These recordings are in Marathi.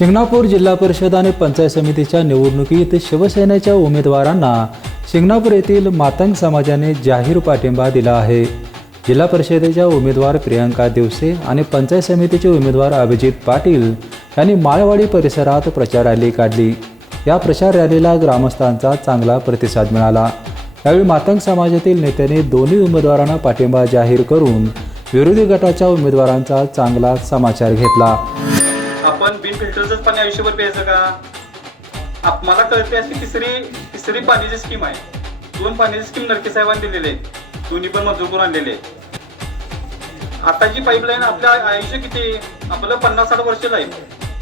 शिंगणापूर जिल्हा परिषद आणि पंचायत समितीच्या निवडणुकीत शिवसेनेच्या उमेदवारांना शिंगणापूर येथील मातंग समाजाने जाहीर पाठिंबा दिला आहे. जिल्हा परिषदेच्या उमेदवार प्रियंका दिवसे आणि पंचायत समितीचे उमेदवार अभिजित पाटील यांनी माळवाडी परिसरात प्रचार रॅली काढली. या प्रचार रॅलीला ग्रामस्थांचा चांगला प्रतिसाद मिळाला. यावेळी मातंग समाजातील नेत्यांनी दोन्ही उमेदवारांना पाठिंबा जाहीर करून विरोधी गटाच्या उमेदवारांचा चांगला समाचार घेतला. आपण बिन फिल्टरचंच पाणी आयुष्यभर प्यायचं का? आप- मला कळते अशी तिसरी तिसरी पाण्याची स्कीम आहे. दोन पाण्याची स्कीम नरके साहेबांनी दिलेले. आहे दोन्ही पण मंजूर करून आणलेले. आता आताची पाईपलाईन आपल्या आयुष्य किती? आपलं पन्नास साठ वर्ष जाईल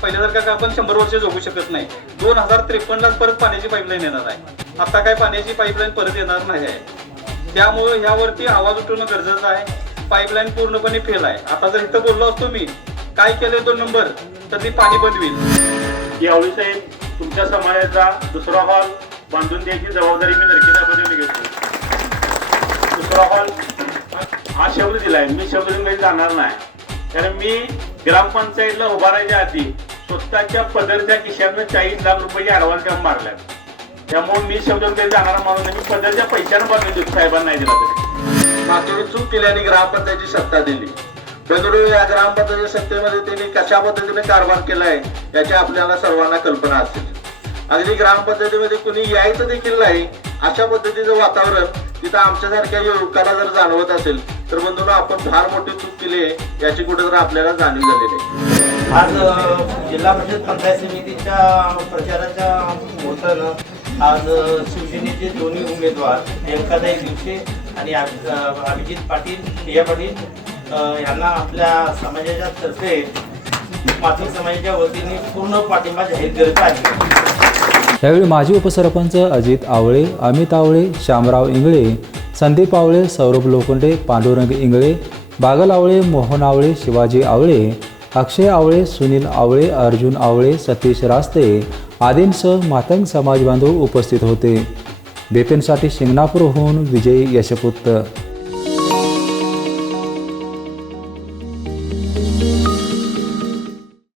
पहिल्यासारखं काय आपण शंभर वर्ष जगू शकत नाही. दोन हजार त्रेपन्नला परत पाण्याची पाईपलाईन येणार आहे. आता काय पाण्याची पाईपलाईन परत येणार नाही आहे. त्यामुळे ह्यावरती आवाज उठवणं गरजेचं आहे. पाईपलाईन पूर्णपणे फेल आहे. आता जर इथं बोललो असतो मी काय केलंय दोन नंबर? तर ती पाणी होईल यावेळी साहेब तुमच्या समाजाचा दुसरा हॉल बांधून द्यायची जबाबदारी मी नरकी साहेबांनी घेतली. दुसरा हॉल हा शब्द दिलाय. मी शब्द जाणार नाही. कारण मी ग्रामपंचायतला उभारायच्या आधी स्वतःच्या पदरच्या खिशातनं चाळीस लाख रुपयाची ऍडव्हान्स काम मारल्यात. त्यामुळे मी शब्द देऊन काही जाणार म्हणून नाही. मी पदरच्या पैशानं बांधून देतो. साहेबांना नाही दिला तरी. मागची चूक केली आणि ग्रामपंचायतीची सत्ता दिली. बेंगळुरू या ग्रामपंचायत सत्तेमध्ये त्यांनी कशा पद्धतीने कारभार केलाय याची आपल्याला सर्वांना कल्पना असेल. अगदी ग्रामपंचायतीमध्ये कुणी यायचं देखील नाही अशा पद्धतीचं वातावरण तिथं आमच्यासारख्या युवकाला जर जाणवत असेल तर बंधूंनो आपण फार मोठी चूक केली आहे याची कुठेतरी आपल्याला जाणीव झालेली आहे. आज जिल्हा परिषद पंचायत समितीच्या प्रचाराच्या मुहूर्तानं आज शिवसेनेचे दोन्ही उमेदवार प्रियंकाताई दिवसे आणि अभिजित पाटील प्रिया पाटील यांना आपल्या समाजाच्या तर्फे मातृ समाजाच्या वतीने पूर्ण पाठिंबा जाहीर करत आहे. यावेळी माजी उपसरपंच अजित आवळे अमित आवळे श्यामराव इंगळे संदीप आवळे सौरभ लोखंडे पांडुरंग इंगळे बागल आवळे मोहन आवळे शिवाजी आवळे अक्षय आवळे सुनील आवळे अर्जुन आवळे सतीश रास्ते आदींसह मातंग समाज बांधव उपस्थित होते. बेपेनसाठी शिंगणापूरहून विजय यशपुत्र